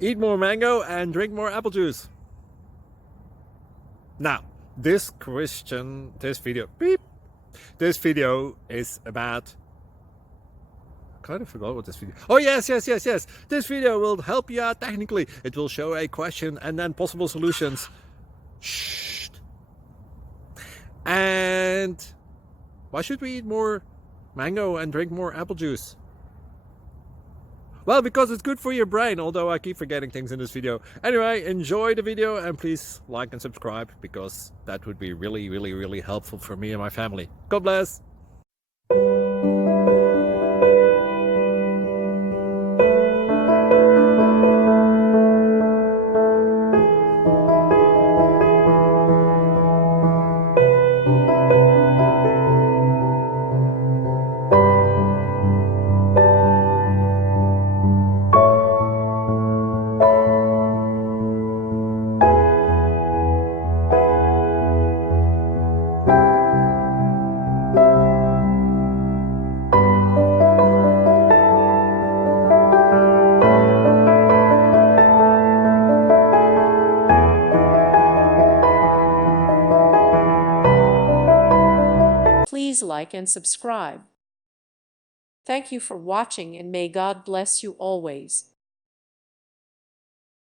Eat more mango and drink more apple juice. Now, this video is about, I kind of forgot what this video. Oh, yes. This video will help you out technically. It will show a question and then possible solutions. Shh. And why should we eat more mango and drink more apple juice? Well, because it's good for your brain, although I keep forgetting things in this video. Anyway, enjoy the video and please like and subscribe, because that would be really helpful for me and my family. God bless! Please like and subscribe. Thank you for watching, and may God bless you always.